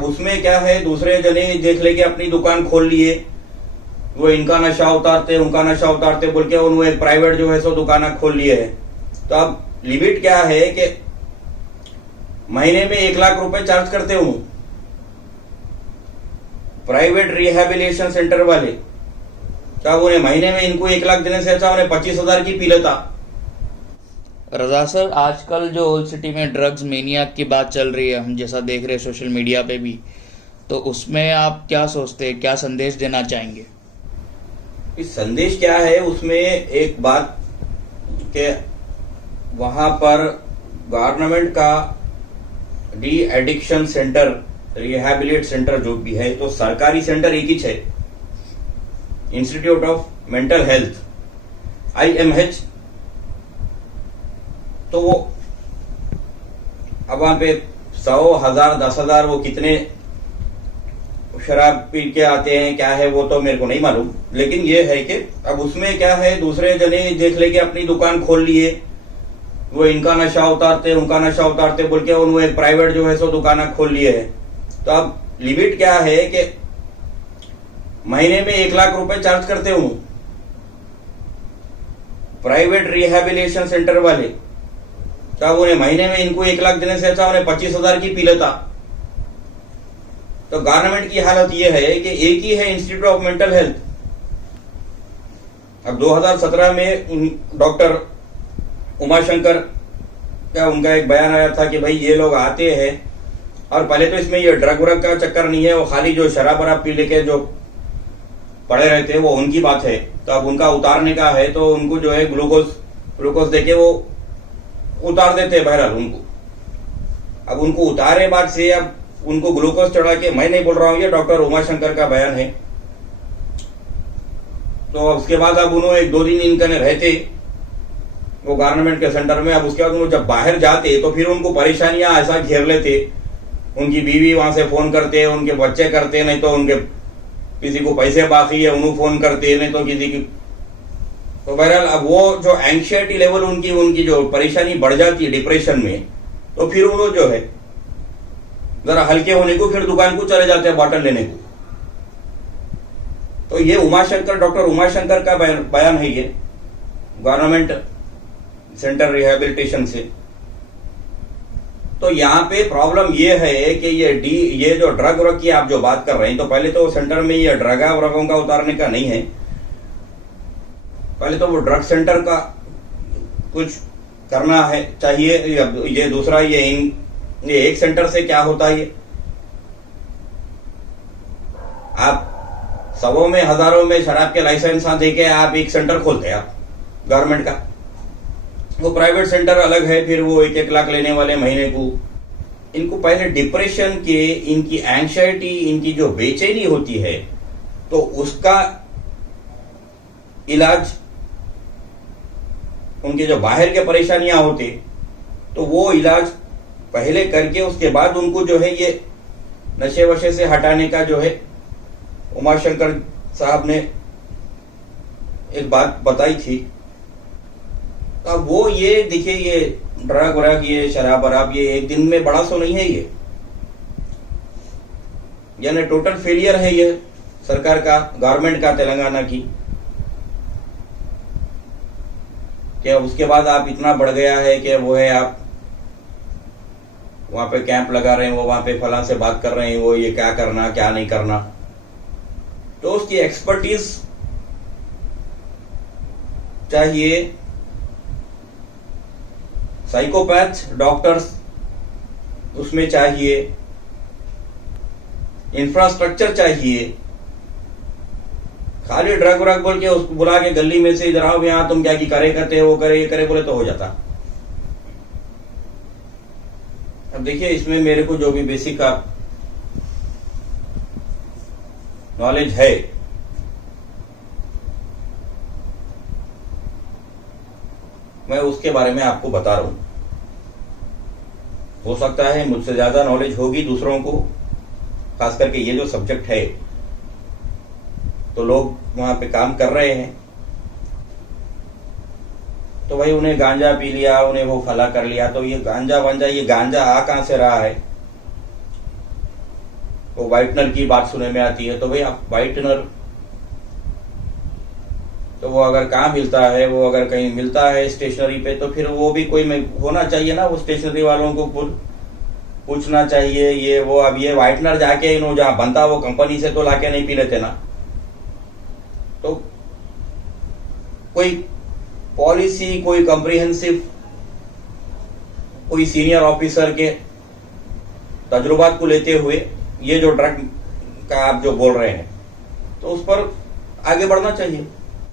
अब उसमें क्या है, दूसरे जने देख लेके अपनी दुकान खोल लिए, वो इनका नशा उतारते उनका नशा उतारते बोल के उन्होंने एक प्राइवेट जो है सो दुकान खोल लिए है। तो अब लिमिट क्या है कि महीने में 1 लाख रुपए चार्ज करते हूं प्राइवेट रिहेबिलिटेशन सेंटर वाले, क्या उन्हें महीने में इनको 1 लाख देने से अच्छा उन्हें 25,000 की पी लेता। रजा सर, आजकल जो ओल्ड सिटी में ड्रग्स मेनिया की बात चल रही है, हम जैसा देख रहे हैं सोशल मीडिया पे भी, तो उसमें आप क्या सोचते हैं, क्या संदेश देना चाहेंगे? इस संदेश क्या है, उसमें एक बात कि वहां पर गवर्नमेंट का डी एडिक्शन सेंटर, रिहेबिलिट सेंटर जो भी है, तो सरकारी सेंटर एक ही है, institute of mental health IMH। तो वो अब वहां पे 100, 1000, 10,000 वो कितने शराब पी के आते हैं क्या है वो तो मेरे को नहीं मालूम, लेकिन ये है कि अब उसमें क्या है, दूसरे जने देख लेके अपनी दुकान खोल लिए, वो इनका नशा उतारते उनका नशा उतारते बोल के उन्होंने एक प्राइवेट जो है सो दुकान खोल लिए है। तो अब लिमिट क्या है कि महीने में 1 लाख रुपए चार्ज करते हूं प्राइवेट रिहेबिलिटेशन सेंटर वाले, क्या उन्हें महीने में इनको 1 लाख देने से अच्छा उन्हें 25,000 की पी लेता। तो गवर्नमेंट की हालत यह है कि एक ही है इंस्टीट्यूट ऑफ मेंटल हेल्थ। अब 2017 में डॉक्टर उमाशंकर का उनका एक बयान आया था कि भाई ये लोग आते हैं और पहले तो इसमें ये ड्रग व्रग का चक्कर नहीं है, वो खाली जो शराब वराब पी लेके जो पड़े रहते हैं वो उनकी बात है। तो अब उनका उतारने का है तो उनको जो है ग्लूकोज देके वो उतार देते हैं बहरहाल उनको। अब उनको उतारे बाद से अब उनको ग्लूकोज चढ़ा के, मैं नहीं बोल रहा हूं, ये डॉक्टर उमाशंकर का बयान है। तो उसके बाद अब उन्होंने 1-2 दिन इनके रहते वो गवर्नमेंट के सेंटर में। अब उसके बाद वो जब बाहर जाते तो फिर उनको परेशानियां ऐसा घेर लेते, उनकी बीवी वहां से फोन करते, उनके बच्चे करते, नहीं तो उनके किसी को पैसे बाकी है उन्हें फोन करते, नहीं तो किसी की। तो बहरहाल अब वो जो एंग्जाइटी लेवल उनकी जो परेशानी बढ़ जाती है डिप्रेशन में, तो फिर उन्होंने जो है जरा हल्के होने को फिर दुकान को चले जाते हैं बॉटल लेने को। तो ये डॉक्टर उमाशंकर का बयान है, ये गवर्नमेंट सेंटर रिहेबिलिटेशन से। तो यहाँ पे प्रॉब्लम ये है कि ये जो ड्रग व्रग की आप जो बात कर रहे हैं, तो पहले तो सेंटर में ये ड्रगा व्रगों का उतारने का नहीं है, पहले तो वो ड्रग सेंटर का कुछ करना है चाहिए। ये दूसरा ये एक सेंटर से क्या होता है, ये आप 100 में 1000 में शराब के लाइसेंस देके आप एक सेंटर खोलते हैं आप गवर्नमेंट का, वो प्राइवेट सेंटर अलग है, फिर वो 1-1 लाख लेने वाले महीने को। इनको पहले डिप्रेशन के, इनकी एंग्जाइटी, इनकी जो बेचैनी होती है, तो उसका इलाज, उनके जो बाहर के परेशानियां होती तो वो इलाज पहले करके उसके बाद उनको जो है ये नशे वशे से हटाने का जो है उमाशंकर साहब ने एक बात बताई थी। अब वो ये देखिए, ये ड्रग व्रग, ये शराब वराब, ये एक दिन में बड़ा सो नहीं है, ये यानी टोटल फेलियर है ये सरकार का, गवर्नमेंट का, तेलंगाना की। क्या उसके बाद आप इतना बढ़ गया है कि वो है आप वहां पे कैंप लगा रहे हैं, वो वहां पे फलां से बात कर रहे हैं, वो ये क्या करना क्या नहीं करना। तो उसकी एक्सपर्टीज चाहिए, साइकोपैथ डॉक्टर्स उसमें चाहिए, इंफ्रास्ट्रक्चर चाहिए। खाली ड्रग व्रग बोल के उसको बुला के गली में से इधर आओ यहां तुम क्या की करे करते हो, वो करे ये करे बोले तो हो जाता। अब देखिए इसमें मेरे को जो भी बेसिक का नॉलेज है, मैं उसके बारे में आपको बता रहा हूं। हो सकता है मुझसे ज्यादा नॉलेज होगी दूसरों को, खास करके ये जो सब्जेक्ट है, तो लोग वहां पे काम कर रहे हैं, तो भाई उन्हें गांजा पी लिया, उन्हें वो फला कर लिया, तो ये गांजा वांजा, ये गांजा आ कहां से रहा है? वो व्हाइटनर की बात सुनने में आती है। तो भाई आप व्हाइटनर, तो वो अगर कहाँ मिलता है, वो अगर कहीं मिलता है स्टेशनरी पे, तो फिर वो भी कोई होना चाहिए ना, वो स्टेशनरी वालों को पूछना चाहिए ये वो। अब ये व्हाइटनर जाके इन्हों जहाँ बनता वो कंपनी से तो लाके नहीं पी लेते ना। तो कोई पॉलिसी, कोई कॉम्प्रिहेंसिव, कोई सीनियर ऑफिसर के तजुर्बात को लेते हुए ये जो ड्रग का आप जो बोल रहे हैं, तो उस पर आगे बढ़ना चाहिए।